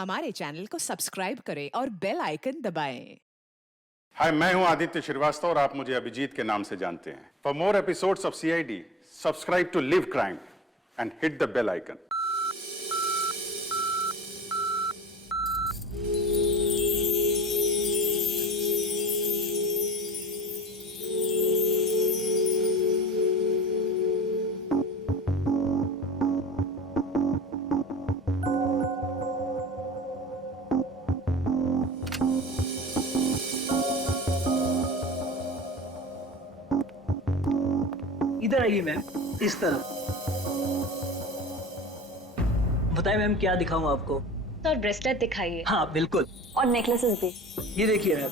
हमारे चैनल को सब्सक्राइब करें और बेल आइकन दबाएं। हाय, मैं हूं आदित्य श्रीवास्तव और आप मुझे अभिजीत के नाम से जानते हैं। For more episodes of CID, subscribe to LIV crime and hit the bell icon. इधर आइए मैम, इस तरफ। बताइए मैम, क्या दिखाऊं आपको? तो ब्रेसलेट दिखाइए। हाँ बिल्कुल। और नेकलेसेस भी। ये देखिए मैम।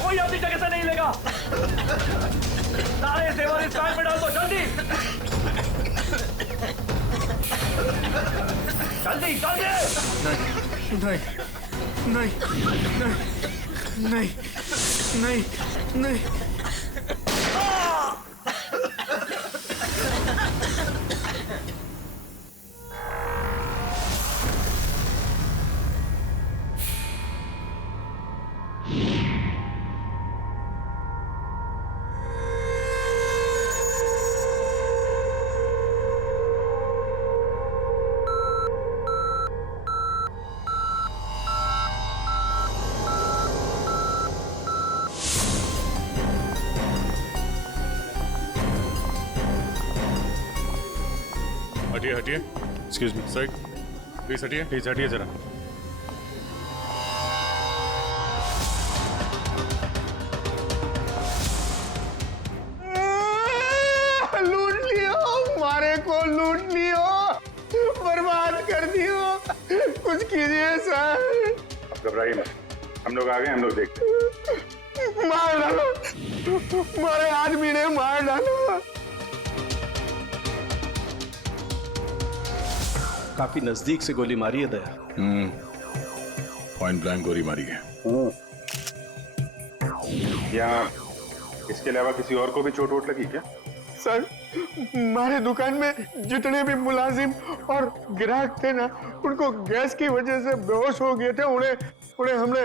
कोई अपनी जगह से नहीं लेगा। सारे जेवर इस बैग में डाल दो, जल्दी जल्दी जल्दी। नहीं नहीं नहीं नहीं नहीं नहीं। हटिए हटिए, एक्सक्यूज मी सर, प्लीज हटिए जरा। लूट लियो, मारे को लूट लियो, बर्बाद कर दियो। कुछ कीजिए सर। आप घबराइए मत, हम लोग आ गए, हम लोग देखते हैं। मार डालो, मारे आदमी ने मार डालो। काफी नजदीक से गोली मारी है दया। पॉइंट ब्लैंक गोली मारी है। यहाँ इसके अलावा किसी और को भी चोट वोट लगी क्या? सर, हमारे दुकान में जितने भी मुलाजिम और ग्राहक थे ना, उनको गैस की वजह से बेहोश हो गए थे। उन्हें हमने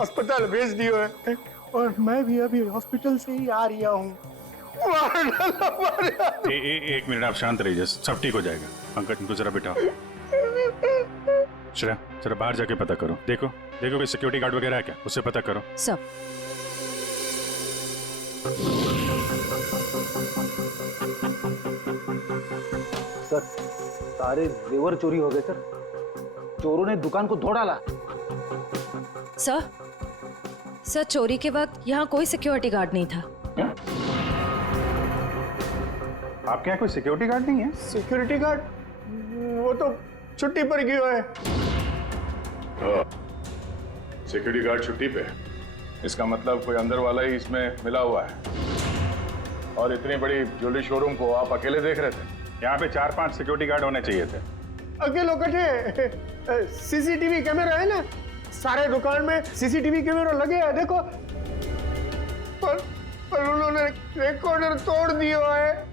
अस्पताल भेज दिया है और मैं भी अभी हॉस्पिटल से ही आ रहा हूँ। एक मिनट, आप शांत रहिए, सब ठीक हो जाएगा। पंकज, इनको जरा बिठाओ। जरा बाहर जाके पता करो। देखो कोई सिक्योरिटी गार्ड वगैरह है क्या, उससे पता करो। सब सर, सारे जेवर चोरी हो गए सर। चोरों ने दुकान को तोड़ डाला। सर चोरी के वक्त यहाँ कोई सिक्योरिटी गार्ड नहीं था। आपके यहाँ कोई सिक्योरिटी गार्ड नहीं है? सिक्योरिटी गार्ड वो तो छुट्टी पर गया है। सिक्योरिटी गार्ड छुट्टी पे? इसका मतलब कोई अंदर वाला ही इसमें मिला हुआ है। और इतनी बड़ी ज्वेलरी शोरूम को आप अकेले देख रहे थे? यहाँ पे 4-5 सिक्योरिटी गार्ड होने चाहिए थे। अकेले कटे सीसीटीवी कैमरा है ना, सारे दुकान में सीसीटीवी कैमरा लगे हैं, देखो। पर उन्होंने रिकॉर्डर तोड़ दिया है।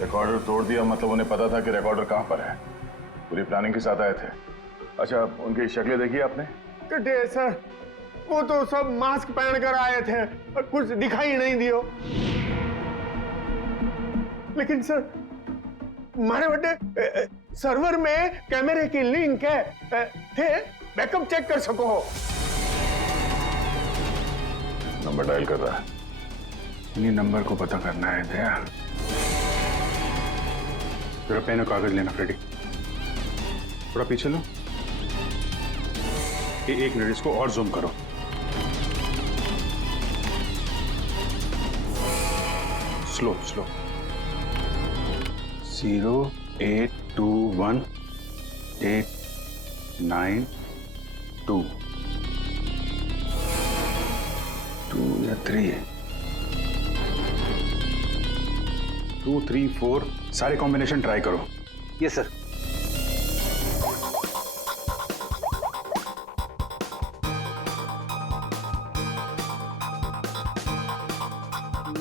रिकॉर्डर तोड़ दिया मतलब उन्हें पता था कि रिकॉर्डर कहाँ पर है। पूरी प्लानिंग के साथ आए थे। अच्छा, उनकी शक्लें देखी आपने? कटे सर, वो तो सब मास्क पहन कर आए थे और कुछ दिखाई नहीं दियो। लेकिन सर, हमारे बटे सर्वर में कैमरे की लिंक है, थे बैकअप चेक कर सको। नंबर डायल कर रहा है। इन्हीं नंबर को पता करना है दया। जरा पेन और कागज लेना फ्रेडी। थोड़ा पीछे लो। एक मिनट, इसको और जूम करो। स्लो 0821892। 2 या 3, 2, 3, 4 सारे कॉम्बिनेशन ट्राई करो। Yes sir.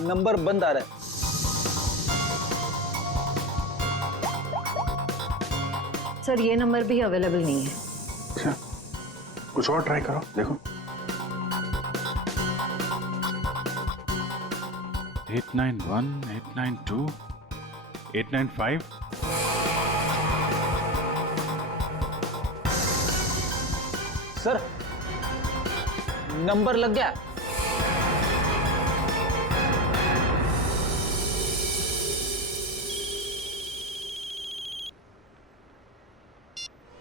नंबर बंद आ रहा है। सर ये नंबर भी अवेलेबल नहीं है। अच्छा, कुछ और ट्राई करो, देखो। 891, 892, 895। सर नंबर लग गया।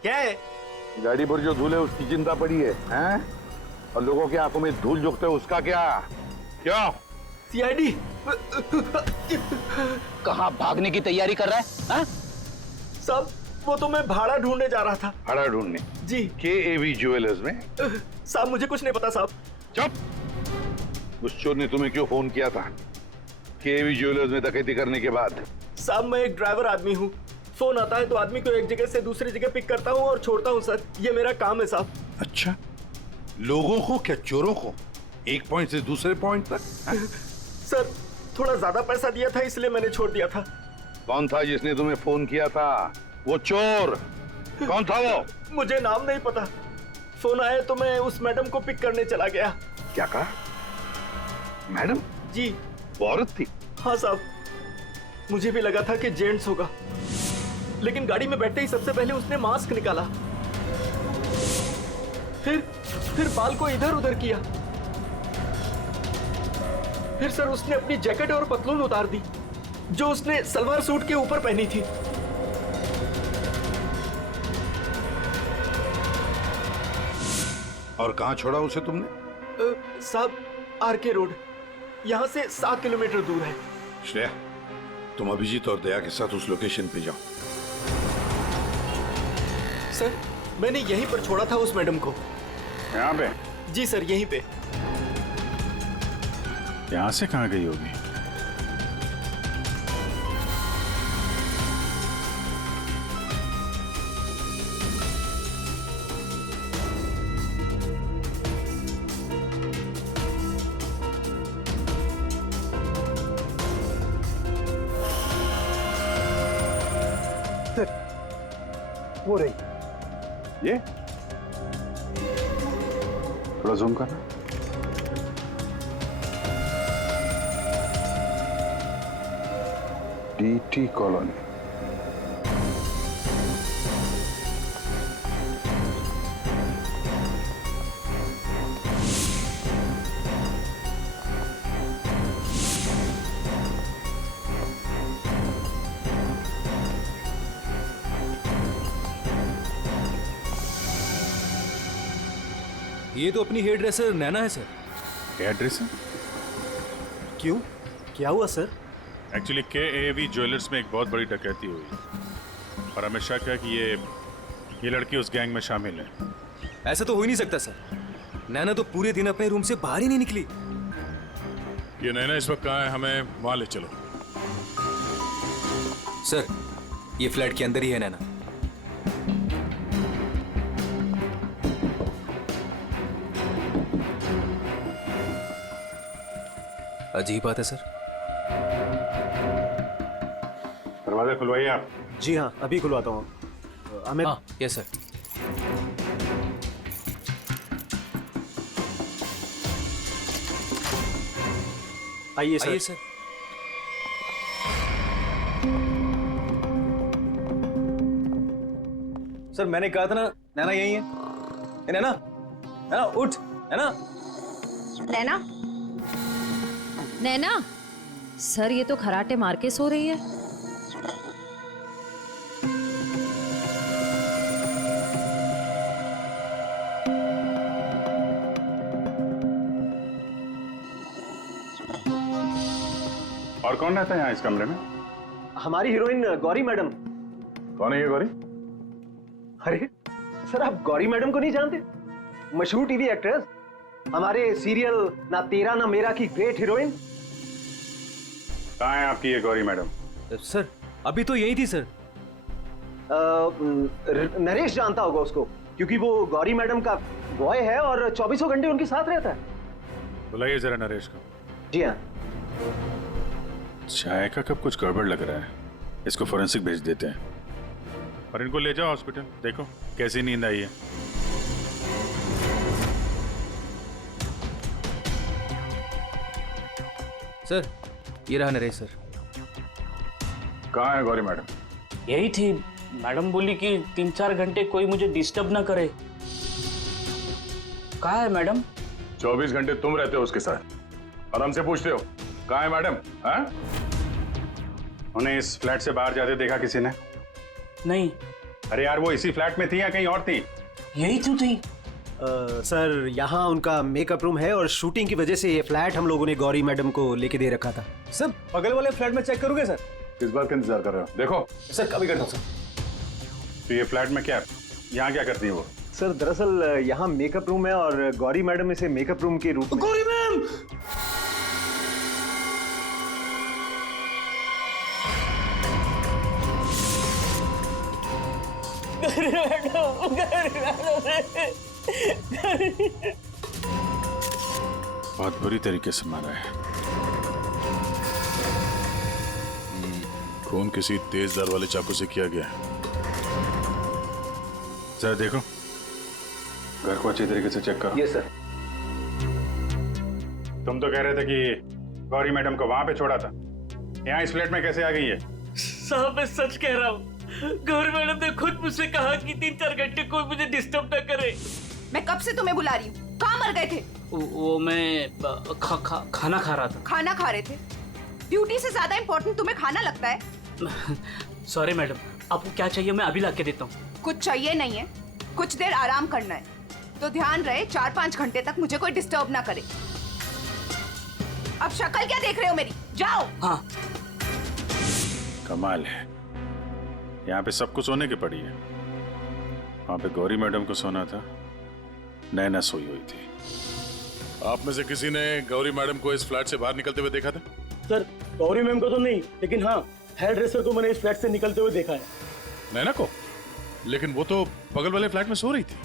क्या है? गाड़ी पर जो धूल है उसकी चिंता पड़ी है? और लोगों की आंखों में धूल झोंकते उसका क्या? क्या? सीआईडी। कहाँ भागने की तैयारी कर रहा है? हाँ? साहब वो तो मैं भाड़ा ढूंढने जा रहा था। भाड़ा ढूंढने? जी। KAV ज्वेलर्स में? साहब मुझे कुछ नहीं पता साहब। चुप। उस चोर ने तुम्हें क्यों फोन किया था KAV ज्वेलर्स में डकैती करने के बाद? साहब मैं एक ड्राइवर आदमी हूँ, फोन आता है तो आदमी को एक जगह से दूसरी जगह पिक करता हूँ और छोड़ता हूँ सर, ये मेरा काम है साहब। अच्छा, लोगों को क्या चोरों को एक पॉइंट से दूसरे पॉइंट तक? सर थोड़ा ज्यादा पैसा दिया था इसलिए मैंने छोड़ दिया था। कौन था जिसने तुम्हें फोन किया था? वो चोर कौन था वो? मुझे नाम नहीं पता, फोन आया तो मैं उस मैडम को पिक करने चला गया। क्या कहा? मैडम? जी। वो औरत थी? हाँ साहब, मुझे भी लगा था कि जेंट्स होगा, लेकिन गाड़ी में बैठते ही सबसे पहले उसने मास्क निकाला, फिर बाल को इधर उधर किया, फिर सर उसने अपनी जैकेट और पतलून उतार दी जो उसने सलवार सूट के ऊपर पहनी थी। और कहां छोड़ा उसे तुमने? साहब RK रोड, यहां से 7 किलोमीटर दूर है। श्रेया, तुम अभिजीत और दया के साथ उस लोकेशन पे जाओ। सर मैंने यहीं पर छोड़ा था उस मैडम को। यहाँ पे? जी सर, यहीं पे। यहाँ से कहाँ गई होगी? वो रही। ये थोड़ा जूम करना। DT colony. ये तो अपनी हेयर ड्रेसर नैना है सर। Hair dresser? क्यों, क्या हुआ सर? एक्चुअली KAV ज्वेलर्स में एक बहुत बड़ी डकैती हुई और हमें शक है कि ये लड़की उस गैंग में शामिल है। ऐसा तो हो ही नहीं सकता सर, नैना तो पूरे दिन अपने रूम से बाहर ही नहीं निकली। ये नैना इस वक्त कहाँ है? हमें वहां ले चलो। सर ये फ्लैट के अंदर ही है नैना। अजीब बात है सर। दरवाजा खुलवाइए आप। जी हाँ, अभी खुलवाता हूँ। अमित। हाँ यस सर। आइए सर। आइए सर। सर मैंने कहा था ना नैना यही है। नैना, नैना उठ। नैना, नैना, नैना। सर ये तो खराटे मार के सो रही है। और कौन रहता है यहाँ इस कमरे में? हमारी हीरोइन गौरी मैडम। कौन है ये गौरी? अरे सर आप गौरी मैडम को नहीं जानते? मशहूर टीवी एक्ट्रेस। हमारे सीरियल ना तेरा ना मेरा की ग्रेट हीरोइन। कहाँ है आपकी ये गौरी मैडम? सर अभी तो यही थी सर। नरेश जानता होगा उसको, क्योंकि वो गौरी मैडम का बॉय है और 24 घंटे उनके साथ रहता है। बुलाइए जरा नरेश को। जी हाँ। चाय का कब कुछ गड़बड़ लग रहा है, इसको फोरेंसिक भेज देते हैं और इनको ले जाओ हॉस्पिटल, देखो कैसी नींद आई है। सर ये रहा नरेश सर। कहाँ है गौरी मैडम? यही थी, मैडम बोली कि 3-4 घंटे कोई मुझे डिस्टर्ब ना करे। कहाँ है मैडम? 24 घंटे तुम रहते हो उसके साथ और हमसे पूछते हो कहाँ है मैडम? हाँ? उन्हें इस फ्लैट से बाहर जाते देखा किसी ने? नहीं। अरे यार वो इसी फ्लैट में थी या कहीं और थी? यही तो थी। सर यहाँ उनका मेकअप रूम है और शूटिंग की वजह से ये फ्लैट हम लोगों ने गौरी मैडम को लेके दे रखा था। सर बगल वाले फ्लैट में चेक करोगे सर? किस बात का इंतजार कर रहे हो? देखो सर अभी करता हूँ सर। तो ये फ्लैट में क्या, यहाँ क्या करती है वो? सर दरअसल यहाँ मेकअप रूम है और गौरी मैडम इसे मेकअप रूम के रूप में। गौरी मैम! बहुत बुरी तरीके से मारा है। खून किसी तेज धार वाले चाकू से किया गया है। जरा देखो, घर को अच्छी तरीके से चेक करो। ये सर। तुम तो कह रहे थे कि गौरी मैडम को वहां पे छोड़ा था, यहाँ इस फ्लैट में कैसे आ गई है? साहब मैं सच कह रहा हूँ, गौरी मैडम ने खुद मुझसे कहा कि 3-4 घंटे कोई मुझे डिस्टर्ब ना करे। मैं कब से तुम्हें बुला रही हूँ, कहाँ मर गए थे? वो मैं खाना खा रहा था। खाना खा रहे थे? ड्यूटी से ज्यादा इम्पोर्टेंट तुम्हें खाना लगता है? सॉरी मैडम, आपको क्या चाहिए मैं अभी लाके देता हूँ। कुछ चाहिए नहीं है, कुछ देर आराम करना है, तो ध्यान रहे 4-5 घंटे तक मुझे कोई डिस्टर्ब ना करे। अब शक्ल क्या देख रहे हो मेरी, जाओ। हाँ। कमाल है, यहाँ पे सब कुछ सोने की पड़ी है। वहां पे गौरी मैडम को सोना था, नैना सोई हुई थी। आप में से किसी ने गौरी मैडम को इस फ्लैट से बाहर निकलते हुए देखा था? सर गौरी मैम को तो नहीं, लेकिन हाँ हेयर ड्रेसर को मैंने इस फ्लैट से निकलते हुए देखा है। नैना को? लेकिन वो तो बगल वाले फ्लैट में सो रही थी।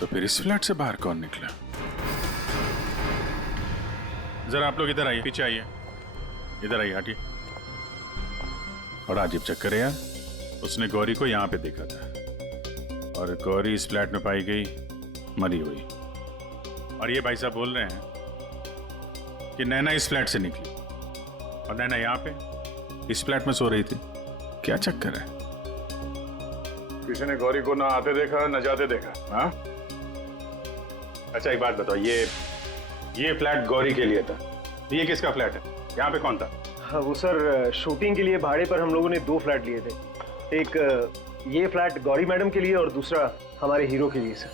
तो फिर इस फ्लैट से बाहर कौन निकला? जरा आप लोग इधर आइए, पीछे आइए, इधर आइए, हटिए। और अजीब चक्कर है यार, उसने गौरी को यहाँ पे देखा था और गौरी इस फ्लैट में पाई गई मरी हुई। और ये भाई साहब बोल रहे हैं कि नैना इस फ्लैट से निकली और नैना यहाँ पे इस फ्लैट में सो रही थी। क्या चक्कर है? किसी ने गौरी को ना आते देखा ना जाते देखा? हाँ? अच्छा एक बात बताओ, ये फ्लैट गौरी के लिए था, ये किसका फ्लैट है? यहाँ पे कौन था? हाँ वो सर, शूटिंग के लिए भाड़े पर हम लोगों ने 2 फ्लैट लिए थे। एक ये फ्लैट गौरी मैडम के लिए और दूसरा हमारे हीरो के लिए सर।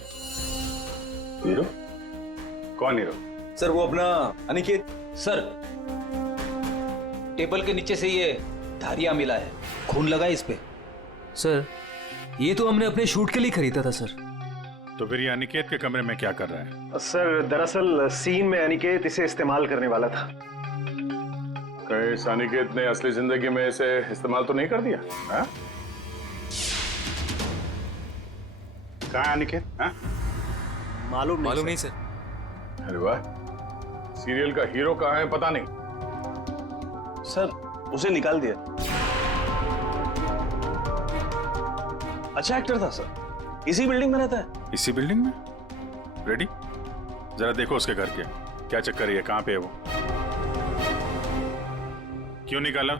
हीरो? कौन हीरो? सर वो अपना अनिकेत। सर टेबल के नीचे से ये धारियां मिला है, खून लगा है इस पे। सर ये तो हमने अपने शूट के लिए खरीदा था सर। तो फिर ये अनिकेत के कमरे में क्या कर रहा है? सर दरअसल सीन में अनिकेत इसे इस्तेमाल करने वाला था। कहीं इस अनिकेत ने असली जिंदगी में इसे इस्तेमाल तो नहीं कर दिया? हाँ? कहाँ है अनिकेत? हाँ? मालूम नहीं सर। अरे वाह, सीरियल का हीरो कहाँ है पता नहीं। सर उसे निकाल दिया। अच्छा एक्टर था सर, इसी बिल्डिंग में रहता है। इसी बिल्डिंग में? रेडी? जरा देखो उसके घर के क्या चक्कर है, कहाँ पे है वो? क्यों निकाला?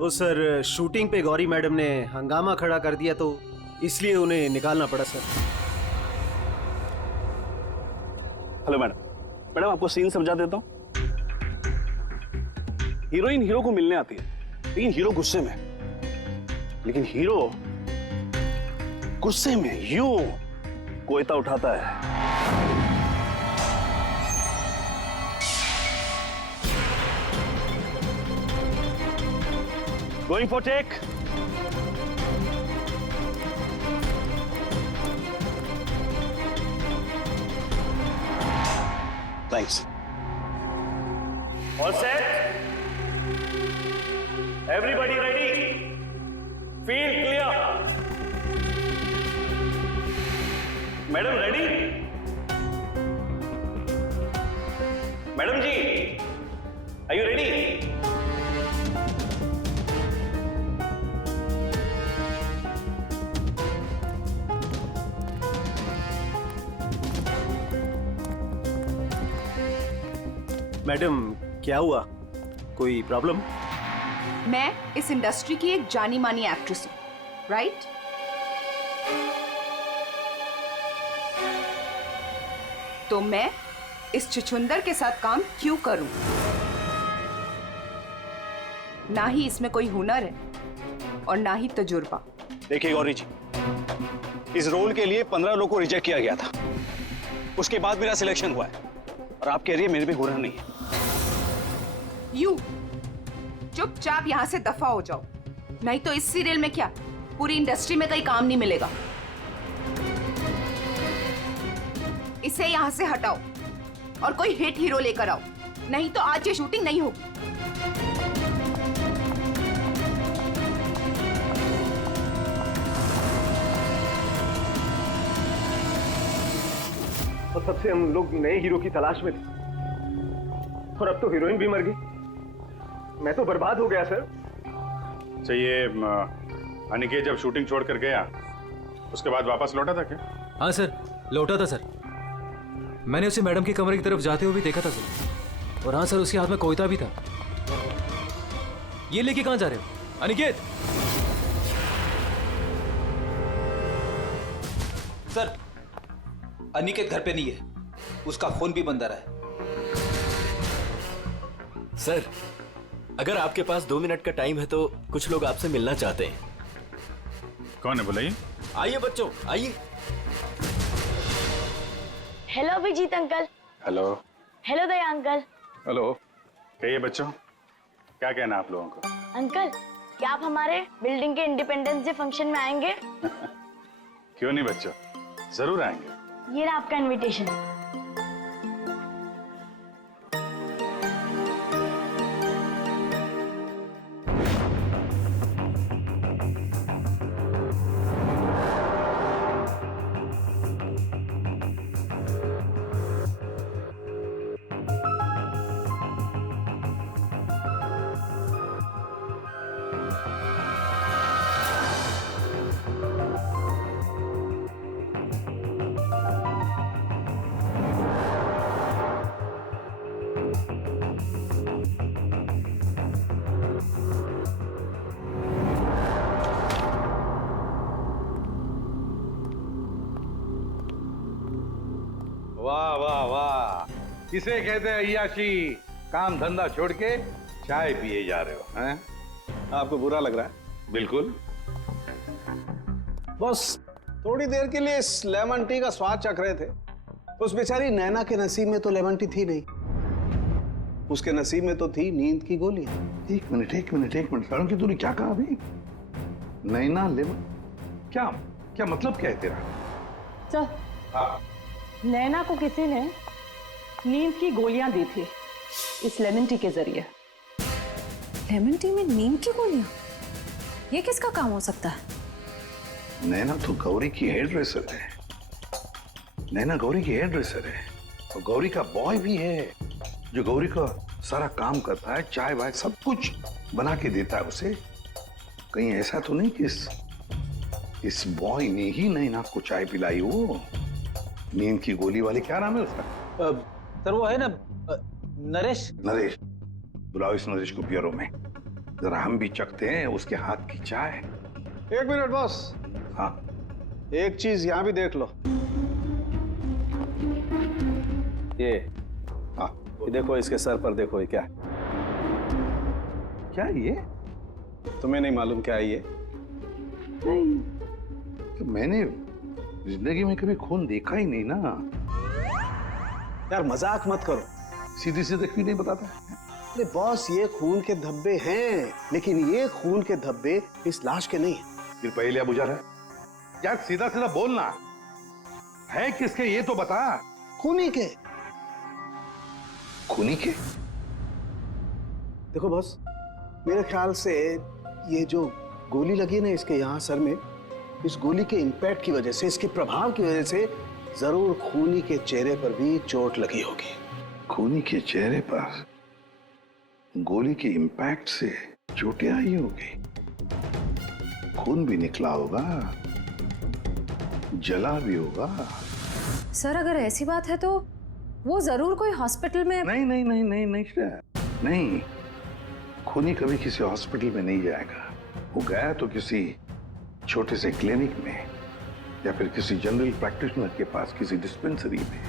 ओ सर शूटिंग पे गौरी मैडम ने हंगामा खड़ा कर दिया तो इसलिए उन्हें निकालना पड़ा सर। हेलो मैडम, मैडम आपको सीन समझा देता हूँ। हीरोइन हीरो को मिलने आती है, लेकिन हीरो गुस्से में, लेकिन हीरो गुस्से में यूं कोयता उठाता है। Going for take. Thanks. All set, everybody ready, field clear. Madam ready? Madam ji, are you ready? Madam क्या हुआ, कोई प्रॉब्लम? मैं इस इंडस्ट्री की एक जानी मानी एक्ट्रेस हूँ, राइट? तो मैं इस छुछुंदर के साथ काम क्यों करूं? ना ही इसमें कोई हुनर है और ना ही तजुर्बा। देखिए गौरी जी, इस रोल के लिए 15 लोगों को रिजेक्ट किया गया था, उसके बाद मेरा सिलेक्शन हुआ है और आप कह रही है मेरे भी हुनर नहीं है। यू चुपचाप यहां से दफा हो जाओ, नहीं तो इस सीरियल में क्या पूरी इंडस्ट्री में कहीं काम नहीं मिलेगा। इसे यहां से हटाओ और कोई हिट हीरो लेकर आओ, नहीं तो आज ये शूटिंग नहीं होगी। और तब से हम लोग नए हीरो की तलाश में थे और अब तो हीरोइन भी मर गई। मैं तो बर्बाद हो गया सर। अच्छा, ये अनिकेत जब शूटिंग छोड़कर गया उसके बाद वापस लौटा था क्या? हाँ सर, लौटा था सर। मैंने उसे मैडम के कमरे की तरफ जाते हुए भी देखा था सर। और हाँ सर, उसके हाथ में कोयता भी था। ये लेके कहाँ जा रहे हो अनिकेत? सर, अनिकेत घर पे नहीं है, उसका फोन भी बंद आ रहा है। सर, अगर आपके पास 2 मिनट का टाइम है तो कुछ लोग आपसे मिलना चाहते हैं। कौन है बुलाइए? आइए बच्चों, आइए। Hello Abhijeet uncle. Hello. Hello Daya uncle. Hello. कहिए बच्चों, क्या कहना आप लोगों को? अंकल, क्या आप हमारे बिल्डिंग के इंडिपेंडेंस डे फंक्शन में आएंगे? क्यों नहीं बच्चों, जरूर आएंगे। ये रहा आपका इनविटेशन। वाह वाह वाह, किसे कहते हैं अय्याशी? काम धंधा छोड़ के चाय पिए जा रहे हो हैं? आपको बुरा लग रहा है? बिल्कुल। बस थोड़ी देर के लिए इस लेमन टी का स्वाद चख रहे थे। उस बेचारी नैना के नसीब में तो लेमन टी थी नहीं, उसके नसीब में तो थी नींद की गोली। एक मिनट सारों की तूने क्या कहा अभी? नैना लेमन, क्या क्या मतलब क्या है तेरा? सर, हाँ। नैना को किसी ने नींद की गोलियां दी थी इस लेमन टी के जरिए। लेमन टी में नींद की गोलियां? ये किसका काम हो सकता है? नैना तो गौरी की हेयर ड्रेसर है। नैना गौरी की हेयर ड्रेसर है और गौरी का बॉय भी है जो गौरी का सारा काम करता है, चाय वाय सब कुछ बना के देता है उसे। कहीं ऐसा तो नहीं कि इस बॉय ने ही नैना को चाय पिलाई हो? नींद की गोली वाले, क्या नाम है उसका? सर वो है ना, नरेश। नरेश, बुलाओ इस नरेश को ब्यूरो में, जरा हम भी चखते हैं उसके हाथ की चाय। 1 मिनट बॉस। हाँ, एक चीज यहां भी देख लो। ये हाँ, ये देखो, इसके सर पर देखो, ये क्या है? क्या ये? तुम्हें नहीं मालूम क्या है ये? नहीं, तो मैंने जिंदगी में कभी खून देखा ही नहीं ना। यार मजाक मत करो, सीधी सीधी क्यों नहीं बताता? अरे बॉस, ये खून के धब्बे हैं, लेकिन ये खून के धब्बे इस लाश के नहीं है। फिर पहले बुझा रहा है यार, सीधा सीधा बोलना है किसके, ये तो बता। खूनी के। खूनी के? देखो बॉस, मेरे ख्याल से ये जो गोली लगी ना इसके यहाँ सर में, इस गोली के इम्पैक्ट की वजह से, इसके प्रभाव की वजह से जरूर खूनी के चेहरे पर भी चोट लगी होगी। खूनी के चेहरे पर गोली के इम्पैक्ट से चोटें आई होगी, खून भी निकला होगा, जला भी होगा। सर अगर ऐसी बात है तो वो जरूर कोई हॉस्पिटल में। नहीं नहीं नहीं नहीं नहीं नहीं, खूनी कभी किसी हॉस्पिटल में नहीं जाएगा। वो गया तो किसी छोटे से क्लिनिक में या फिर किसी जनरल प्रैक्टिशनर के पास, किसी डिस्पेंसरी में।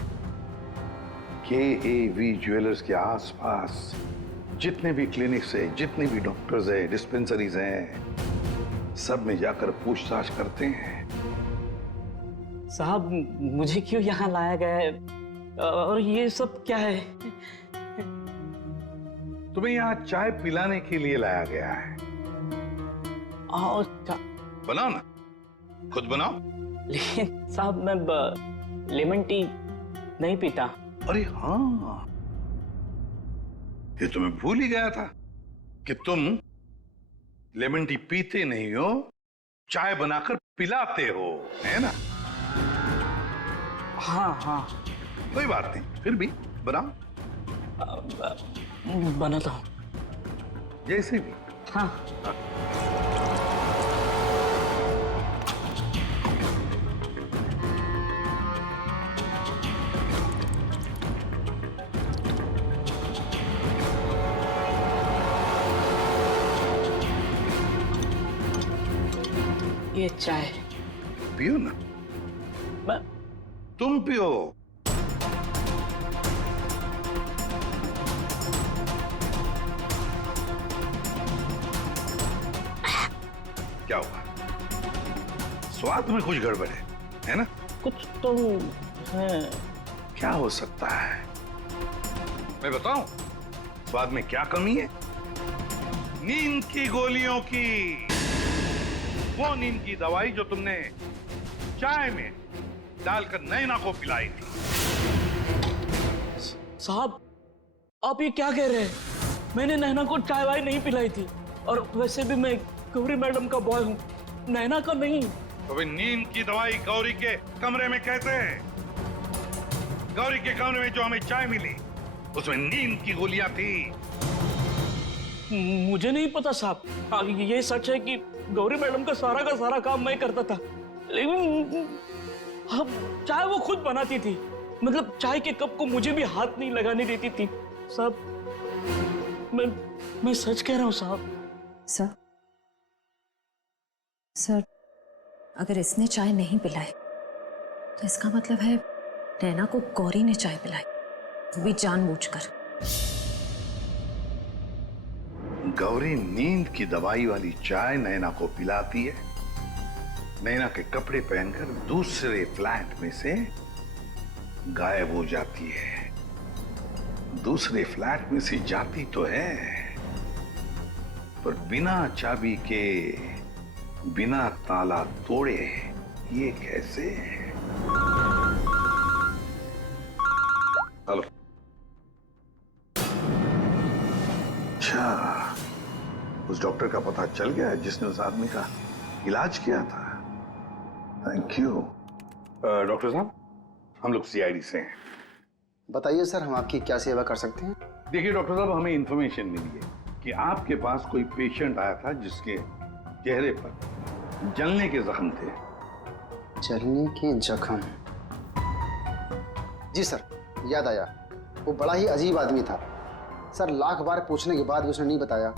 KAV ज्वेलर्स के आसपास जितने भी क्लिनिक्स है, जितने भी डॉक्टर्स है, डिस्पेंसरीज हैं, सब में जाकर पूछताछ करते हैं। साहब मुझे क्यों यहाँ लाया गया है और ये सब क्या है? तुम्हें यहाँ चाय पिलाने के लिए लाया गया है। बनाओ ना, खुद बनाओ। लेकिन साहब मैं लेमन टी नहीं पीता। अरे हाँ, ये तो मैं भूल ही गया था कि तुम लेमन टी पीते नहीं हो, चाय बनाकर पिलाते हो, है ना? हाँ हाँ, कोई बात नहीं, फिर भी बनाओ। बनाता हूँ जैसे भी। हाँ। ये चाय पियो ना। तुम पियो। क्या हुआ? स्वाद में कुछ गड़बड़ है ना? कुछ तो है। क्या हो सकता है? मैं बताऊं स्वाद में क्या कमी है? नींद की गोलियों की, वो नींद की दवाई जो तुमने चाय में डालकर नैना को पिलाई थी। साहब आप ये क्या कह रहे हैं? मैंने नैना को चाय वाय नहीं पिलाई थी, और वैसे भी मैं गौरी मैडम का बॉय हूँ, नैना का नहीं। तो भाई नींद की दवाई गौरी के कमरे में कहते हैं। गौरी के कमरे में जो हमें चाय मिली उसमें नींद की गोलियां थी। मुझे नहीं पता साहब। ये सच है कि गौरी मैडम का सारा काम मैं करता था, लेकिन अब चाय वो खुद बनाती थी। मतलब चाय के कप को मुझे भी हाथ नहीं लगाने देती थी। साहब मैं सच कह रहा हूँ साहब। सर अगर इसने चाय नहीं पिलाई तो इसका मतलब है नैना को गौरी ने चाय पिलाई, वो भी जानबूझकर। गौरी नींद की दवाई वाली चाय नैना को पिलाती है, नैना के कपड़े पहनकर दूसरे फ्लैट में से गायब हो जाती है। दूसरे फ्लैट में से जाती तो है, पर बिना चाबी के, बिना ताला तोड़े। ये कैसे? हेलो। अच्छा, उस डॉक्टर का पता चल गया है जिसने उस आदमी का इलाज किया था। Thank you. डॉक्टर साहब, हम लोग CID से हैं। बताइए सर, हम आपकी क्या सेवा कर सकते हैं? देखिए डॉक्टर साहब, हमें इंफॉर्मेशन मिली है कि आपके पास कोई पेशेंट आया था जिसके चेहरे पर जलने के जख्म थे। जलने के जख्म? जी सर, याद आया। वो बड़ा ही अजीब आदमी था सर। लाख बार पूछने के बाद भी उसने नहीं बताया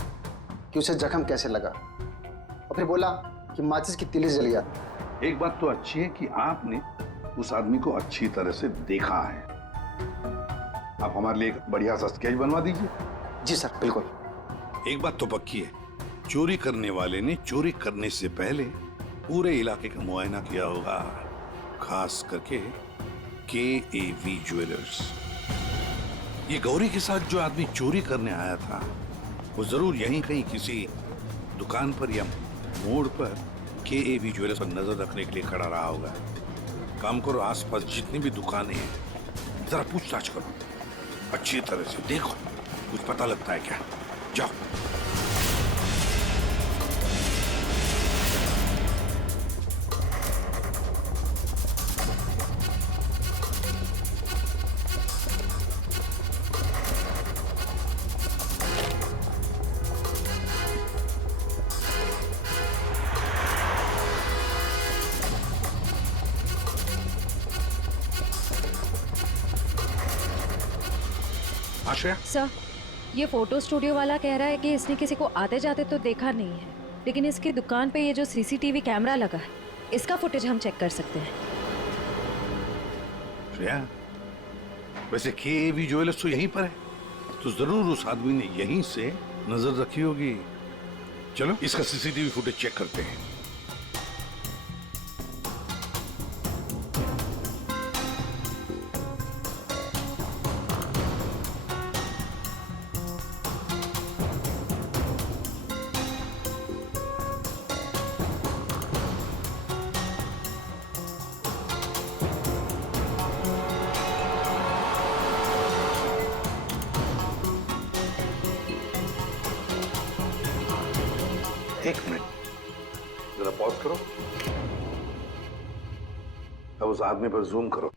कि उसे जख्म कैसे लगा, और फिर बोला कि माचिस की तिली जल गया। एक बात तो अच्छी है कि आपने उस आदमी को अच्छी तरह से देखा है। आप हमारे लिए एक बढ़िया सा स्केच बनवा दीजिए। जी सर, बिल्कुल। एक बात तो पक्की है, चोरी करने वाले ने चोरी करने से पहले पूरे इलाके का मुआयना किया होगा, खास करके KAV ज्वेलर्स। ये गौरी के साथ जो आदमी चोरी करने आया था वो जरूर यहीं कहीं किसी दुकान पर या मोड़ पर KAV ज्वेलर्स पर नजर रखने के लिए खड़ा रहा होगा। काम करो, आसपास जितनी भी दुकानें हैं जरा पूछताछ करो। अच्छी तरह से देखो, कुछ पता लगता है क्या? जाओ। आश्रया, सर, ये फोटो स्टूडियो वाला कह रहा है कि इसने किसी को आते जाते तो देखा नहीं है, लेकिन इसकी दुकान पे ये जो सीसीटीवी कैमरा लगा है, इसका फुटेज हम चेक कर सकते हैं। श्रेया, वैसे केवी ज्वेलर्स तो यहीं पर है, तो जरूर उस आदमी ने यहीं से नजर रखी होगी। चलो इसका सीसीटीवी फुटेज चेक करते हैं। एक मिनट, जरा पॉज करो। अब उस आदमी पर जूम करो।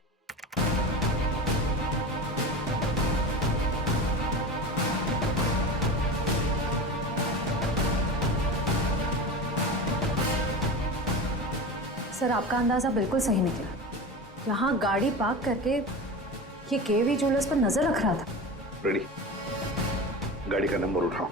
सर, आपका अंदाजा बिल्कुल सही निकला। यहाँ गाड़ी पार्क करके ये केवी ज्वेलर्स पर नजर रख रहा था। रेडी, गाड़ी का नंबर उठाओ।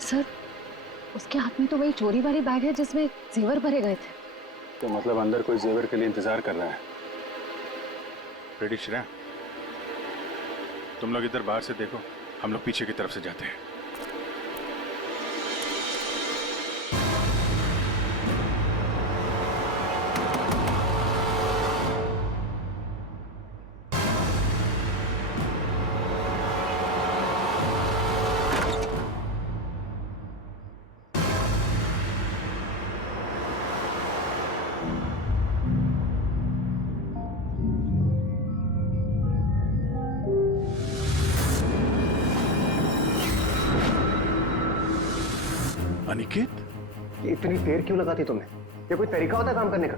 सर, उसके हाथ में तो वही चोरी वाली बैग है जिसमें जेवर भरे गए थे। तो मतलब अंदर कोई जेवर के लिए इंतजार कर रहा है। रेडी श्रेया, तुम लोग इधर बाहर से देखो, हम लोग पीछे की तरफ से जाते हैं। अनिकेत, इतनी देर क्यों लगाती तुमने? ये कोई तरीका होता है काम करने का?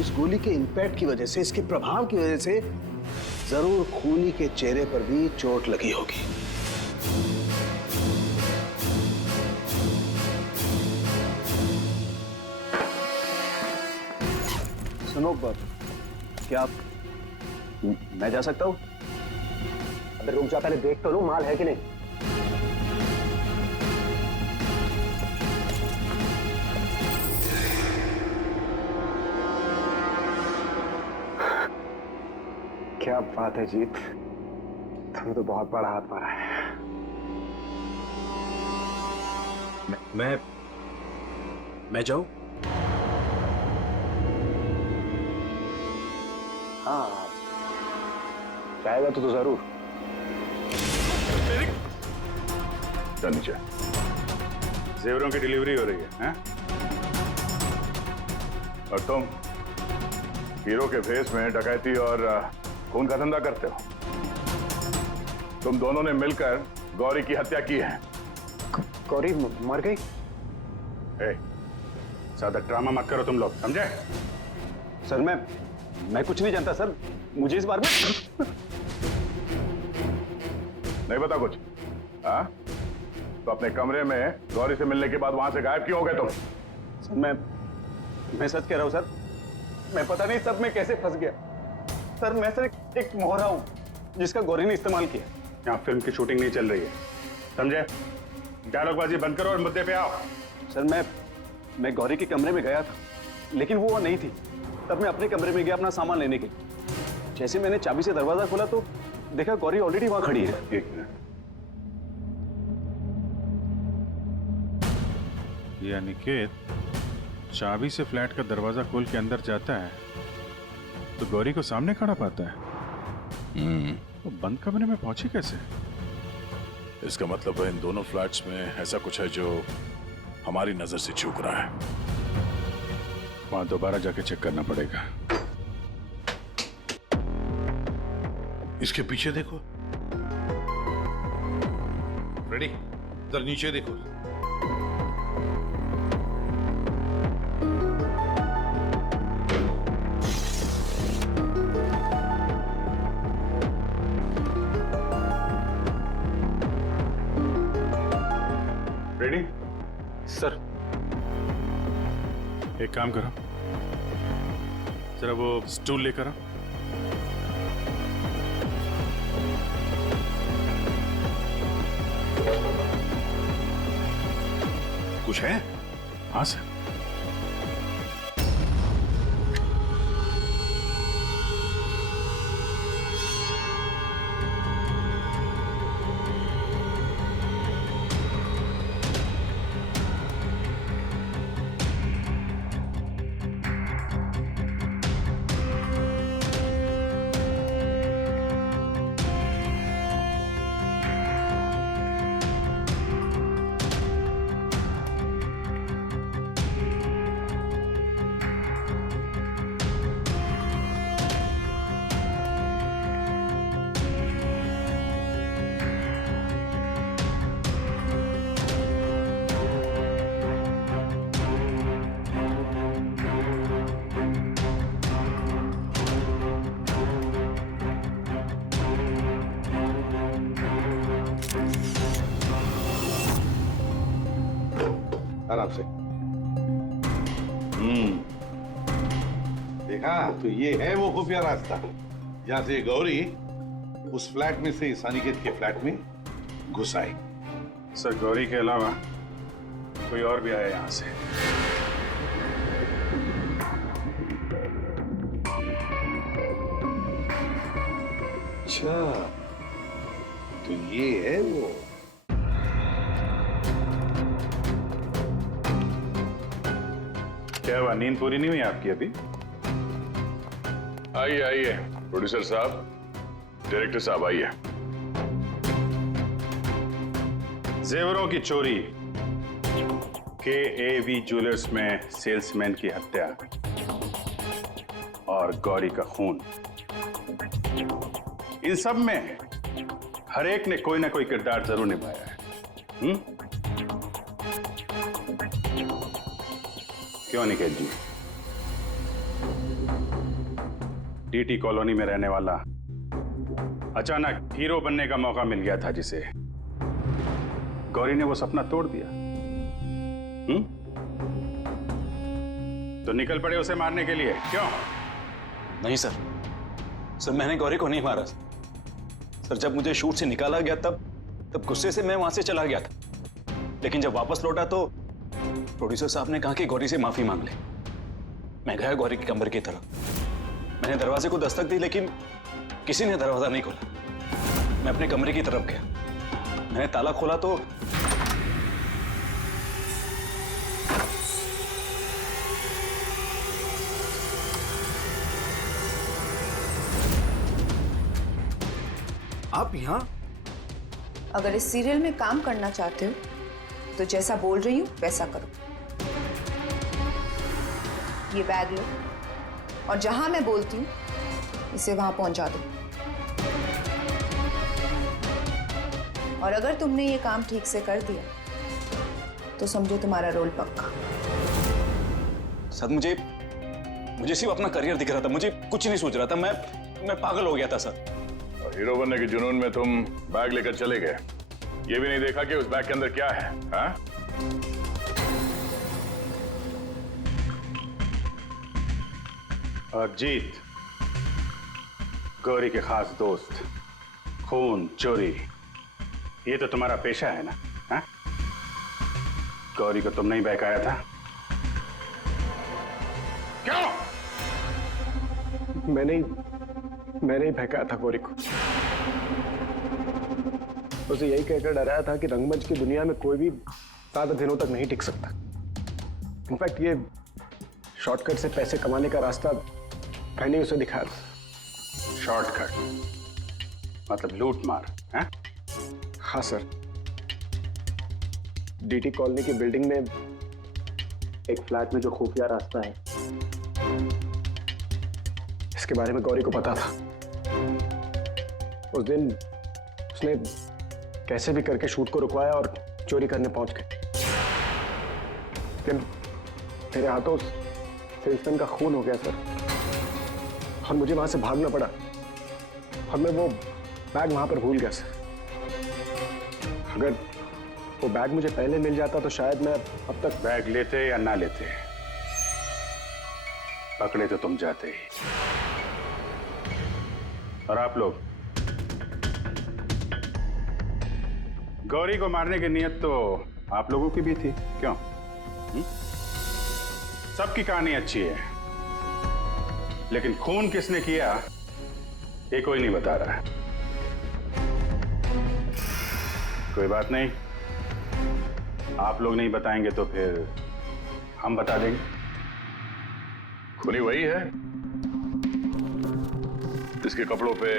इस गोली के इंपैक्ट की वजह से, इसके प्रभाव की वजह से जरूर खूनी के चेहरे पर भी चोट लगी होगी। सुनो, क्या आप, मैं जा सकता हूँ? अरे रुक जा, पहले देख तो लो माल है कि नहीं। क्या बात है जीत, तुमने तो बहुत बड़ा हाथ मारा है। मैं जाऊं? हाँ, चाहेगा तो जरूर। चल नीचे, जेवरों की डिलीवरी हो रही है, हैं? और तुम हीरो के भेस में डकैती और खून का धंधा करते हो। तुम दोनों ने मिलकर गौरी की हत्या की है। गौरी मर गई? ज्यादा ड्रामा मत करो तुम लोग, समझे? सर, मैं कुछ नहीं जानता सर, मुझे इस बारे में नहीं पता कुछ। हाँ, तो अपने कमरे में गौरी से मिलने के बाद वहां से गायब क्यों हो गए तुम? सर, मैं सच कह रहा हूं सर, मैं पता नहीं सब में कैसे फंस गया। सर, मैं सर एक मोहरा हूं जिसका गौरी ने इस्तेमाल किया। यहाँ फिल्म की शूटिंग नहीं चल रही है, समझे? डायलॉगबाजी बंद करो और मुद्दे पे आओ। सर, मैं गौरी के कमरे में गया था, लेकिन वो नहीं थी। तब मैं अपने कमरे में गया अपना सामान लेने के लिए। जैसे मैंने चाबी से दरवाजा खोला तो देखा गौरी ऑलरेडी वहां खड़ी है। एक मिनट, ये अनिकेत चाबी से फ्लैट का दरवाजा खोल के अंदर जाता है तो गौरी को सामने खड़ा पाता है। तो बंद कमरे में पहुंची कैसे? इसका मतलब है इन दोनों फ्लैट्स में ऐसा कुछ है जो हमारी नजर से चूक रहा है। वहां दोबारा जाके चेक करना पड़ेगा। इसके पीछे देखो फ्रेडी, इधर नीचे देखो। रेडी? सर। एक काम करो, जरा वो स्टूल लेकर आओ। कुछ है? हाँ सर। आराम से। देखा तो ये है वो खुफिया रास्ता जहां से गौरी उस फ्लैट में से इस अनिकेत के फ्लैट में घुस आई। सर गौरी के अलावा कोई और भी आया यहां से? अच्छा तो ये है वो। क्या हुआ, नींद पूरी नहीं हुई आपकी अभी? आइए आइए प्रोड्यूसर साहब, डायरेक्टर साहब आइए। जेवरों की चोरी, KAV ज्वेलर्स में सेल्समैन की हत्या और गौरी का खून, इन सब में हर एक ने कोई ना कोई किरदार जरूर निभाया है। क्यों निकेत जी? DT कॉलोनी में रहने वाला अचानक हीरो बनने का मौका मिल गया था जिसे, गौरी ने वो सपना तोड़ दिया। तो निकल पड़े उसे मारने के लिए, क्यों? नहीं सर, मैंने गौरी को नहीं मारा सर। जब मुझे शूट से निकाला गया तब गुस्से से मैं वहां से चला गया था, लेकिन जब वापस लौटा तो प्रोड्यूसर साहब ने कहा कि गौरी से माफी मांग ले। मैं गया गौरी के कमरे की तरफ। मैंने दरवाजे को दस्तक दी लेकिन किसी ने दरवाजा नहीं खोला। मैं अपने कमरे की तरफ गया, मैंने ताला खोला तो आप यहाँ? अगर इस सीरियल में काम करना चाहते हो तो जैसा बोल रही हूँ वैसा करो। ये बैग लो और जहां मैं बोलती हूँ इसे वहां पहुंचा दो। और अगर तुमने ये काम ठीक से कर दिया तो समझो तुम्हारा रोल पक्का। सर मुझे सिर्फ अपना करियर दिख रहा था, मुझे कुछ नहीं सोच रहा था। मैं पागल हो गया था सर। और हीरो बनने के जुनून में तुम बैग लेकर चले गए, ये भी नहीं देखा कि उस बैग के अंदर क्या है। हाँ? और जीत, गौरी के खास दोस्त, खून चोरी, ये तो तुम्हारा पेशा है ना? हाँ? गौरी को तुमने ही बहकाया था, क्यों? मैंने ही बहकाया था गौरी को। उसे यही कहकर डराया था कि रंगमंच की दुनिया में कोई भी ज्यादा दिनों तक नहीं टिक सकता। इनफैक्ट ये शॉर्टकट से पैसे कमाने का रास्ता मैंने उसे दिखाया था। शॉर्टकट मतलब लूट मार है? हाँ सर, डीटी कॉलोनी की बिल्डिंग में एक फ्लैट में जो खुफिया रास्ता है, इसके बारे में गौरी को पता था। उस दिन उसने कैसे भी करके शूट को रुकवाया और चोरी करने पहुंच गए। लेकिन मेरे हाथों सेल्समैन का खून हो गया सर, और मुझे वहां से भागना पड़ा, और मैं वो बैग वहां पर भूल गया सर। अगर वो बैग मुझे पहले मिल जाता तो शायद मैं अब तक। बैग लेते या ना लेते, पकड़े तो तुम जाते ही। और आप लोग, गौरी को मारने की नियत तो आप लोगों की भी थी, क्यों? सबकी कहानी अच्छी है, लेकिन खून किसने किया ये कोई नहीं बता रहा है। कोई बात नहीं, आप लोग नहीं बताएंगे तो फिर हम बता देंगे। खूनी वही है जिसके कपड़ों पे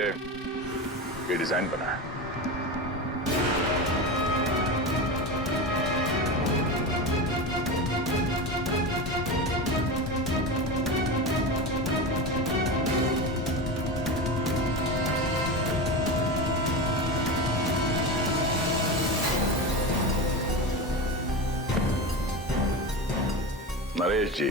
ये डिजाइन बना है। नरेश जी,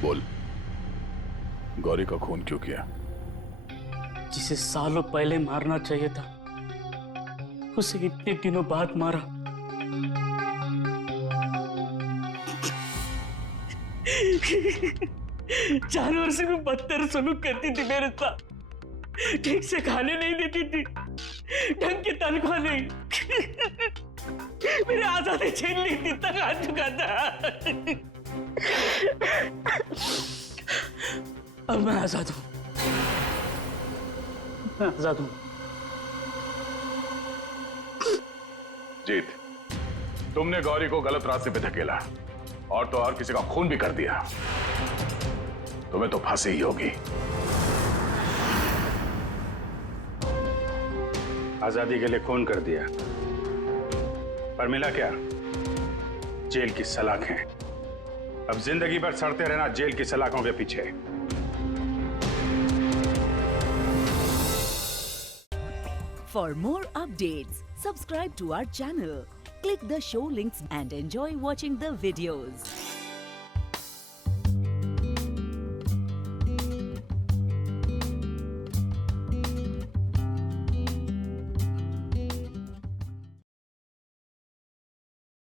बोल, गौरी का खून क्यों किया? जिसे सालों पहले मारना चाहिए था, उसे इतने दिनों बाद मारा। जानवर से भी बदतर सलूक करती थी मेरे साथ, ठीक से खाने नहीं देती थी, ढंग की तनख्वाह नहीं, मेरे आजादी छीन ली थी, तक आ चुका था। अब मैं आजाद हूं, मैं आजाद हूं। जीत, तुमने गौरी को गलत रास्ते पे धकेला और तो और किसी का खून भी कर दिया। तुम्हें तो फांसी ही होगी। आजादी के लिए खून कर दिया, पर मिला क्या? जेल की सलाखें। अब जिंदगी भर सड़ते रहना जेल की सलाखों के पीछे। For more updates, subscribe to our channel, click the show links and enjoy watching the videos.